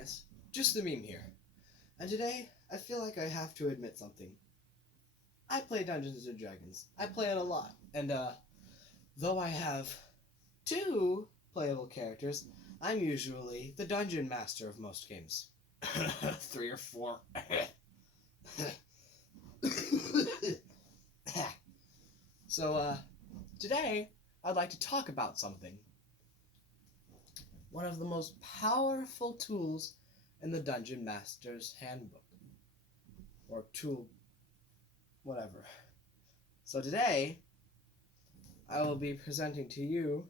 guys, just the meme here. And today, I feel like I have to admit something. I play Dungeons and Dragons. I play it a lot. And, though I have 2 playable characters, I'm usually the dungeon master of most games. 3 or 4. So, today, I'd like to talk about something. One of the most powerful tools in the Dungeon Master's Handbook. Or tool, whatever. So today, I will be presenting to you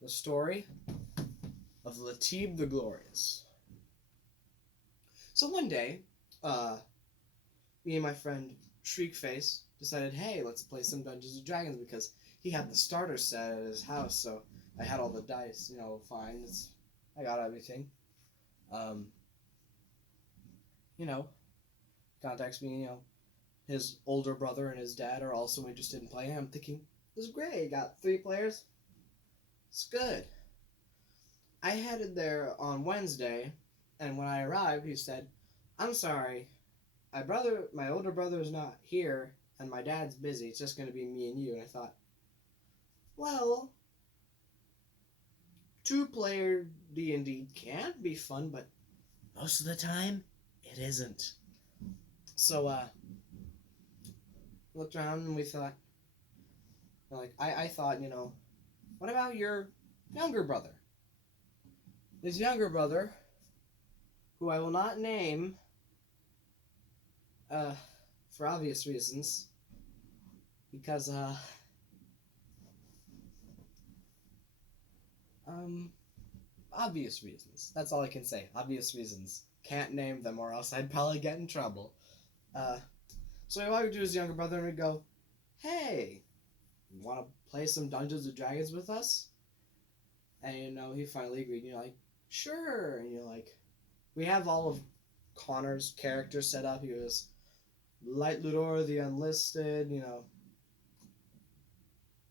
the story of Latib the Glorious. So one day, me and my friend Shriekface decided, hey, let's play some Dungeons and Dragons, because he had the starter set at his house, so I had all the dice, fine. I got everything. Contacts me, his older brother and his dad are also interested in playing. I'm thinking, this is great. Got 3 players. It's good. I headed there on Wednesday, and when I arrived, he said, I'm sorry, my older brother is not here, and my dad's busy. It's just going to be me and you. And I thought, well, 2-player D&D can be fun, but most of the time, it isn't. So, looked around and we thought, I thought, what about your younger brother? His younger brother, who I will not name, for obvious reasons, because, obvious reasons. That's all I can say. Obvious reasons. Can't name them or else I'd probably get in trouble. So I would do his younger brother and we'd go, hey, you want to play some Dungeons and Dragons with us? And, he finally agreed. You're like, sure. And you're like, we have all of Connor's characters set up. He was Light Ludor, the Unlisted,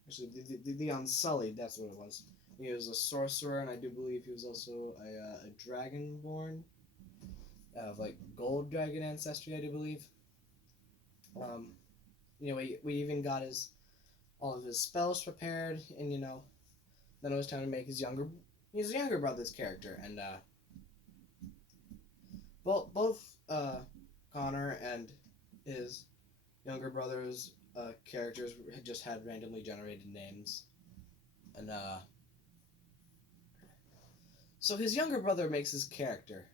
Actually, the Unsullied, that's what it was. He was a sorcerer, and I do believe he was also a Dragonborn. Of, Gold Dragon ancestry, I do believe. We even got all of his spells prepared, and, then it was time to make his younger brother's character, and, both Connor and his younger brother's characters had just had randomly generated names, and, so his younger brother makes his character,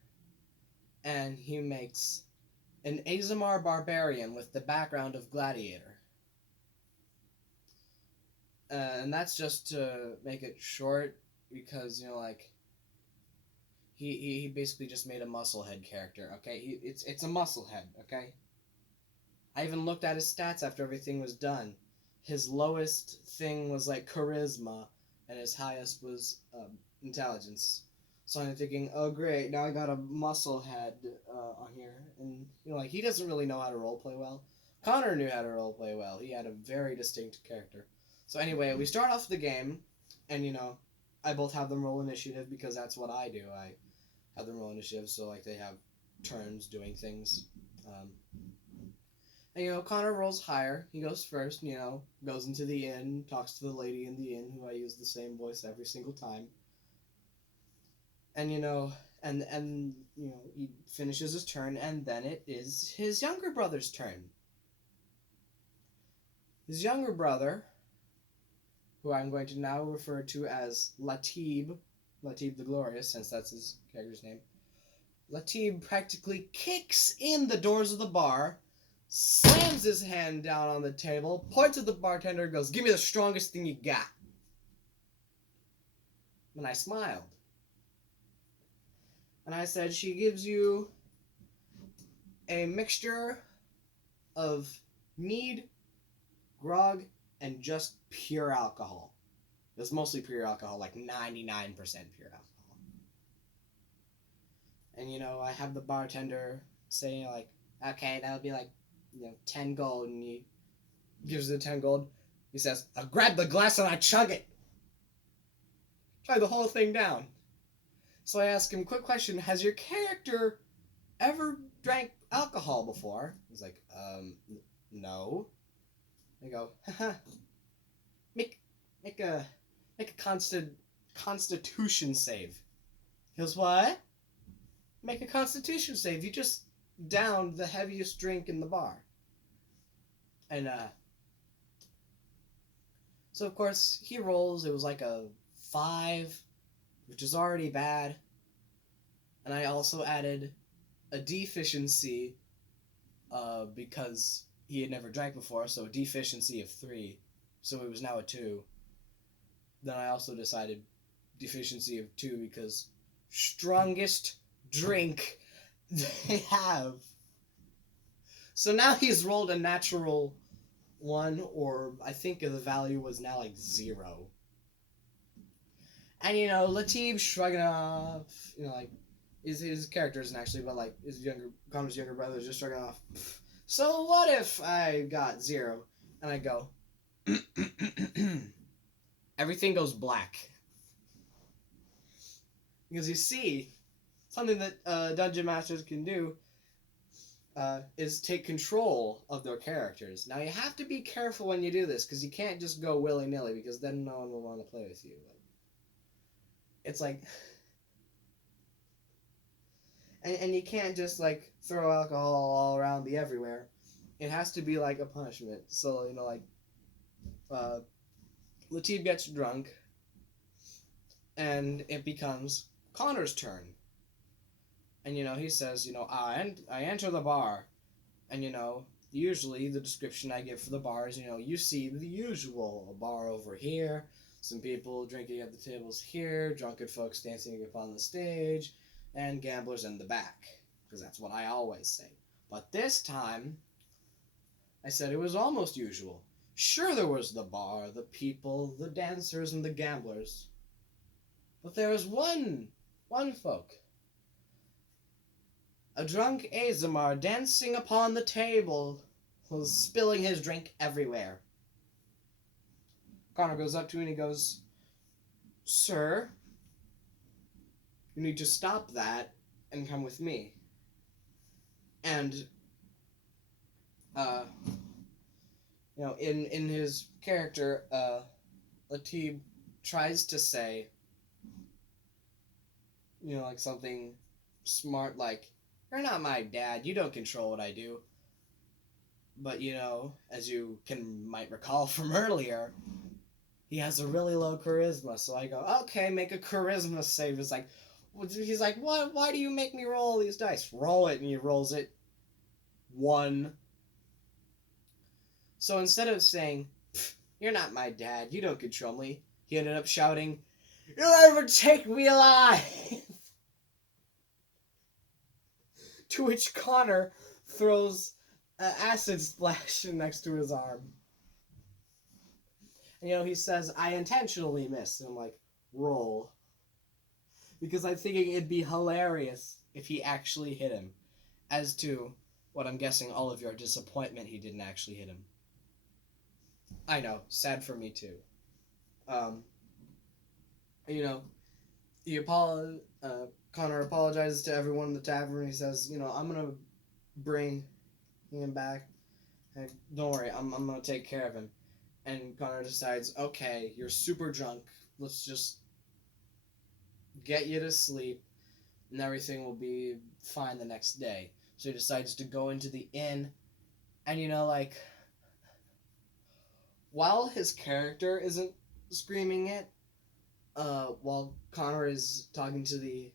and he makes an Aisamar barbarian with the background of gladiator. And that's just to make it short, because, he basically just made a musclehead character, okay? It's a musclehead, okay? I even looked at his stats after everything was done. His lowest thing was, charisma, and his highest was intelligence. So I'm thinking, oh great, now I got a musclehead on here. And, he doesn't really know how to roleplay well. Connor knew how to roleplay well. He had a very distinct character. So anyway, we start off the game, and, I both have them roll initiative, because that's what I do. I have them roll initiative, so, they have turns doing things. And, Connor rolls higher. He goes first, goes into the inn, talks to the lady in the inn, who I use the same voice every single time. And, he finishes his turn, and then it is his younger brother's turn. His younger brother, who I'm going to now refer to as Latib the Glorious, since that's his character's name. Latib practically kicks in the doors of the bar, slams his hand down on the table, points at the bartender, and goes, give me the strongest thing you got. And I smiled. And I said, she gives you a mixture of mead, grog, and just pure alcohol. It was mostly pure alcohol, 99% pure alcohol. And, I have the bartender saying, okay, that'll be 10 gold, and he gives the 10 gold. He says, I grab the glass and I chug it. Chug the whole thing down. So I ask him, quick question, has your character ever drank alcohol before? He's like, no. I go, haha, make, make a, make a constitution save. He goes, what? Make a constitution save. You just downed the heaviest drink in the bar. And, so of course he rolls. It was like a 5, which is already bad. And I also added a deficiency, because he had never drank before, so a deficiency of 3. So it was now a 2. Then I also decided deficiency of 2 because strongest drink they have. So now he's rolled a natural 1, or I think the value was now like 0. And Lateeb shrugging off, like his character isn't actually, but like Connor's younger brother is just shrugging off. So what if I got 0? And I go, everything goes black. Because you see, something that dungeon masters can do is take control of their characters. Now you have to be careful when you do this, because you can't just go willy-nilly, because then no one will want to play with you. It's like, and you can't just like throw alcohol all around the everywhere. It has to be like a punishment. So Lateeb gets drunk, and it becomes Connor's turn. And he says, I enter the bar, and usually the description I give for the bar is, you see the usual, a bar over here, some people drinking at the tables here, drunken folks dancing upon the stage, and gamblers in the back, because that's what I always say. But this time, I said it was almost usual. Sure, there was the bar, the people, the dancers, and the gamblers. But there was one folk. A drunk aisamar dancing upon the table, was spilling his drink everywhere. Connor goes up to him and he goes, "Sir, you need to stop that and come with me." And, in his character, Lateeb tries to say, like something smart, like, "You're not my dad, you don't control what I do." But, as you might recall from earlier, he has a really low charisma, so I go, okay, make a charisma save. He's like, what? Why do you make me roll all these dice? Roll it, and he rolls it. 1. So instead of saying, "You're not my dad, you don't control me," he ended up shouting, "You'll never take me alive!" To which Connor throws an acid splash next to his arm. And he says, "I intentionally missed." And I'm like, roll. Because I'm thinking it'd be hilarious if he actually hit him. As to what I'm guessing all of your disappointment he didn't actually hit him. I know, sad for me too. Connor apologizes to everyone in the tavern. He says, "I'm gonna bring him back. And don't worry, I'm gonna take care of him." And Connor decides, okay, you're super drunk. Let's just get you to sleep, and everything will be fine the next day. So he decides to go into the inn, and while his character isn't screaming it, while Connor is talking to the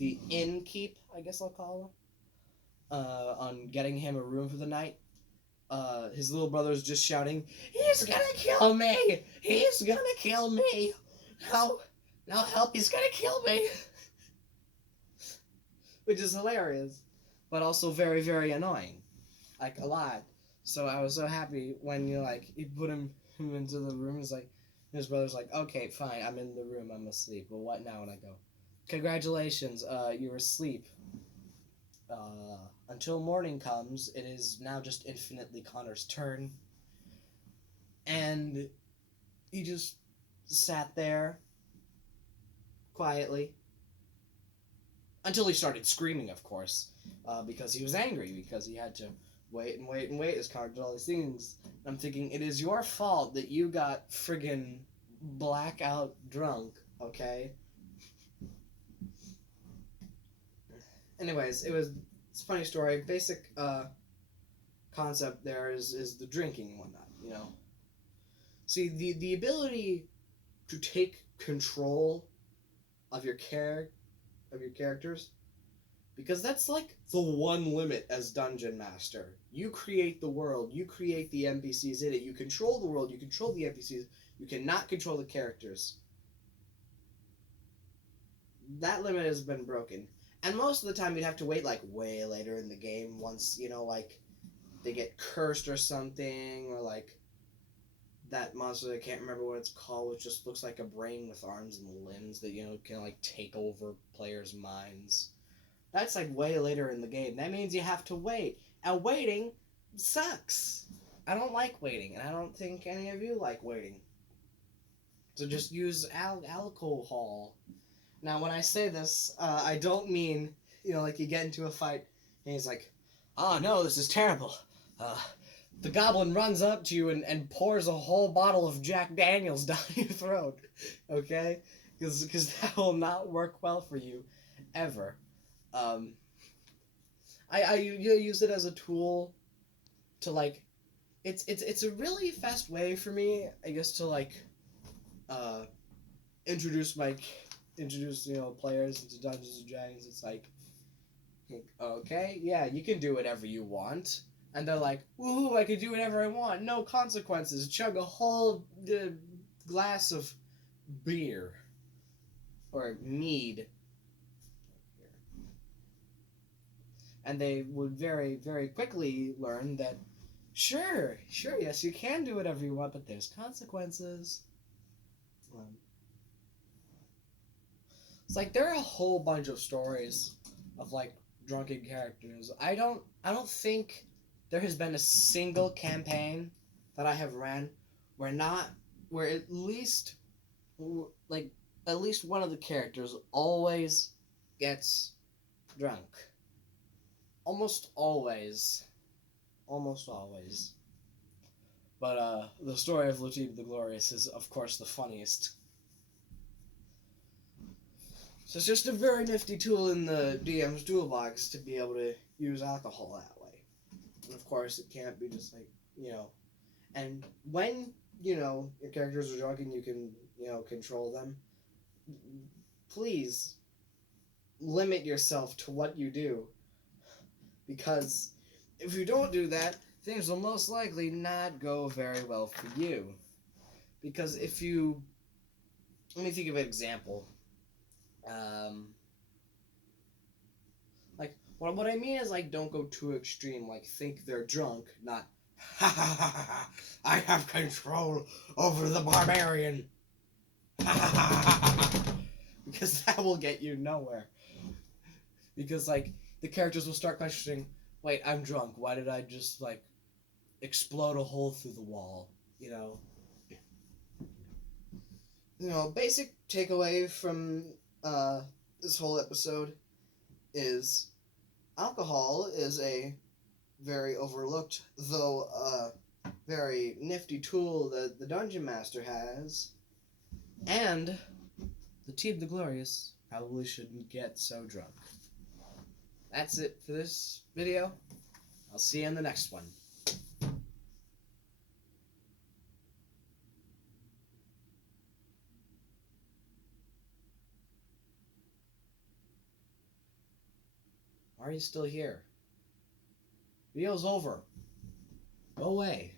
innkeep, I guess I'll call him, on getting him a room for the night, his little brother's just shouting, "He's gonna kill me! He's gonna kill me! No help, he's gonna kill me!" Which is hilarious, but also very, very annoying. Like, a lot. So I was so happy when, he put him into the room. His brother's like, "Okay, fine, I'm in the room, I'm asleep. But what now?" And I go, "Congratulations, you're asleep. Until morning comes, it is now just infinitely Connor's turn." And he just sat there, quietly. Until he started screaming, of course, because he was angry, because he had to wait and wait and wait his card did all these things. I'm thinking, it is your fault that you got friggin' blackout drunk, okay? Anyways, it's a funny story. Basic concept there is the drinking and whatnot, you know. See, the ability to take control of your characters, because that's like the one limit as dungeon master. You create the world, you create the NPCs in it, you control the world, you control the NPCs, you cannot control the characters. That limit has been broken. And most of the time you'd have to wait like way later in the game once, you know, like they get cursed or something, or like that monster, I can't remember what it's called, which just looks like a brain with arms and limbs that, you know, can like take over players' minds. That's like way later in the game. That means you have to wait. And waiting sucks. I don't like waiting, and I don't think any of you like waiting. So just use alcohol. Now, when I say this, I don't mean, you know, like you get into a fight, and he's like, oh no, this is terrible. The goblin runs up to you and pours a whole bottle of Jack Daniels down your throat, okay? Because that will not work well for you, ever. I use it as a tool to, like, it's a really fast way for me, I guess, to, like, introduce, you know, players into Dungeons and Dragons. It's like, okay, yeah, you can do whatever you want. And they're like, woohoo, I can do whatever I want. No consequences. Chug a whole glass of beer. Or mead. And they would very, very quickly learn that, sure, yes, you can do whatever you want, but there's consequences. It's like, there are a whole bunch of stories of, like, drunken characters. I don't think there has been a single campaign that I have ran where at least one of the characters always gets drunk. Almost always. But the story of Lutein the Glorious is, of course, the funniest. So it's just a very nifty tool in the DM's toolbox to be able to use alcohol that way. And of course, it can't be just like, you know, and when, you know, your characters are drunk and you can, you know, control them, please limit yourself to what you do. Because if you don't do that, things will most likely not go very well for you. Because if you... Let me think of an example. Like, what I mean is, like, don't go too extreme. Like, think they're drunk, not, ha ha ha ha ha, I have control over the barbarian. Ha ha ha ha ha. Because that will get you nowhere. Because, like, the characters will start questioning, wait, I'm drunk. Why did I just, like, explode a hole through the wall? You know? You know, basic takeaway from this whole episode is alcohol is a very overlooked, though very nifty tool that the Dungeon Master has, and the Team the Glorious probably shouldn't get so drunk. That's it for this video. I'll see you in the next one. Why are you still here? Video's over. Go away.